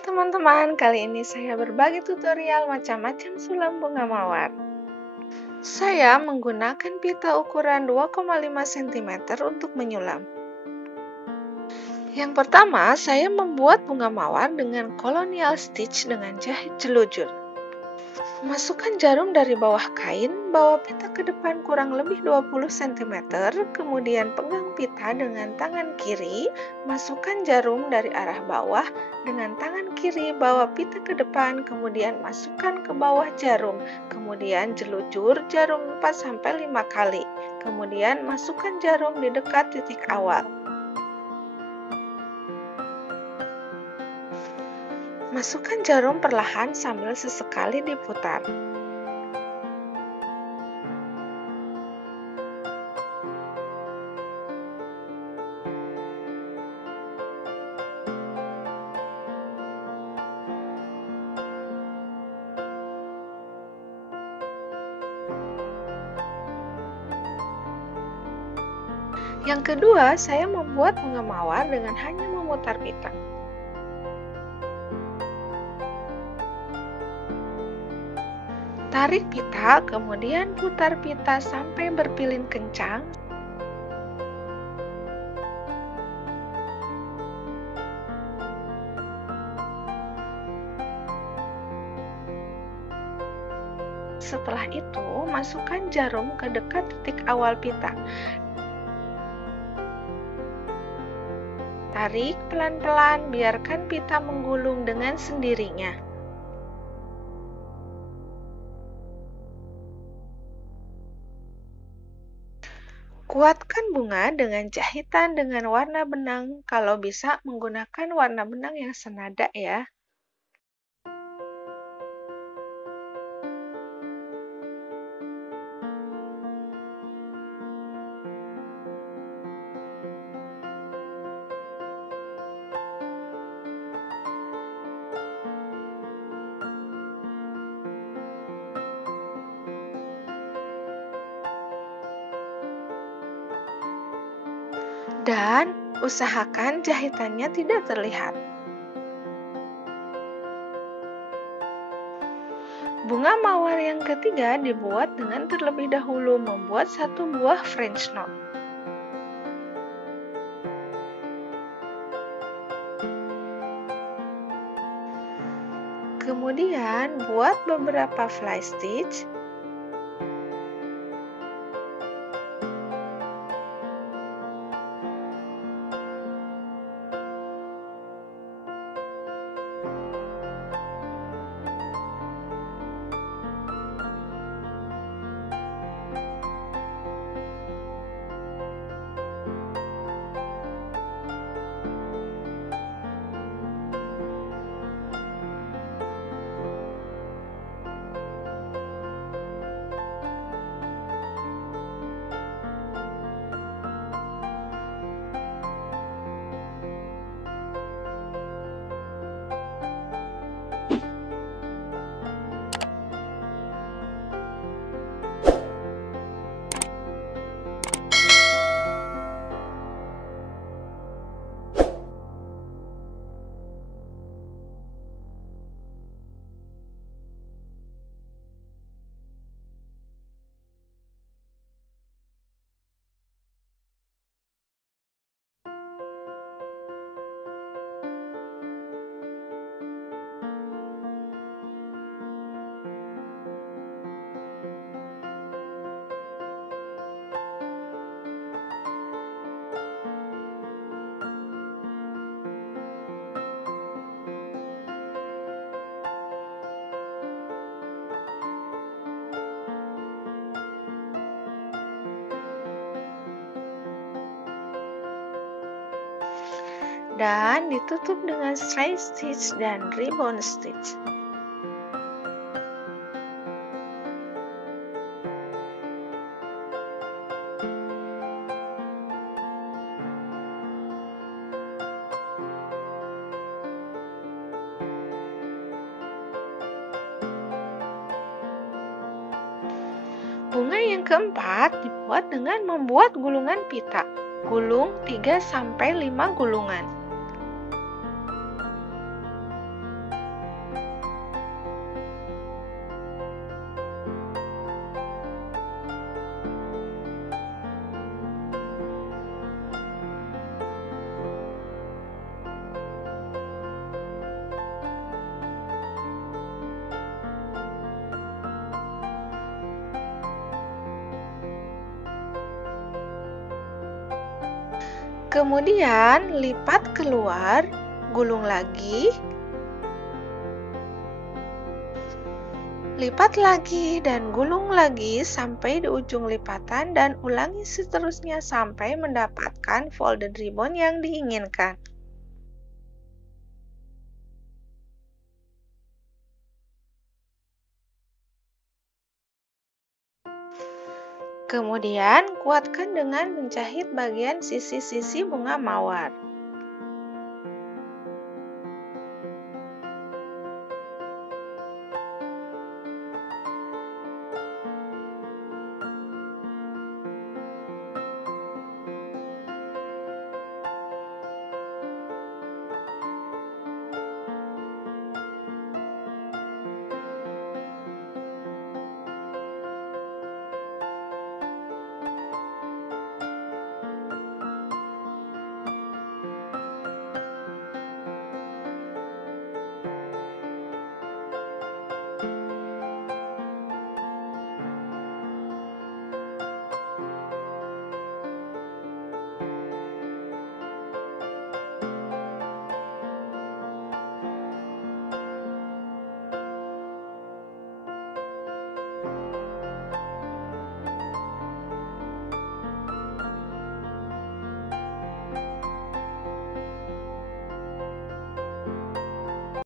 Hai teman-teman, kali ini saya berbagi tutorial macam-macam sulam bunga mawar. Saya menggunakan pita ukuran 2,5 cm untuk menyulam. Yang pertama, saya membuat bunga mawar dengan colonial stitch dengan jahit jelujur. Masukkan jarum dari bawah kain, bawa pita ke depan kurang lebih 20 cm, kemudian pegang pita dengan tangan kiri, masukkan jarum dari arah bawah, dengan tangan kiri bawa pita ke depan, kemudian masukkan ke bawah jarum, kemudian jelujur jarum 4-5 kali, kemudian masukkan jarum di dekat titik awal. Masukkan jarum perlahan sambil sesekali diputar. Yang kedua, saya membuat bunga mawar dengan hanya memutar pita. Tarik pita, kemudian putar pita sampai berpilin kencang. Setelah itu, masukkan jarum ke dekat titik awal pita. Tarik pelan-pelan, biarkan pita menggulung dengan sendirinya. Kuatkan bunga dengan jahitan dengan warna benang, kalau bisa menggunakan warna benang yang senada ya. Dan usahakan jahitannya tidak terlihat. Bunga mawar yang ketiga dibuat dengan terlebih dahulu membuat satu buah French knot. Kemudian buat beberapa fly stitch. Dan ditutup dengan straight stitch dan ribbon stitch. Bunga yang keempat dibuat dengan membuat gulungan pita. Gulung 3-5 gulungan. Kemudian lipat keluar, gulung lagi, lipat lagi dan gulung lagi sampai di ujung lipatan dan ulangi seterusnya sampai mendapatkan folded ribbon yang diinginkan. Kemudian kuatkan dengan menjahit bagian sisi-sisi bunga mawar.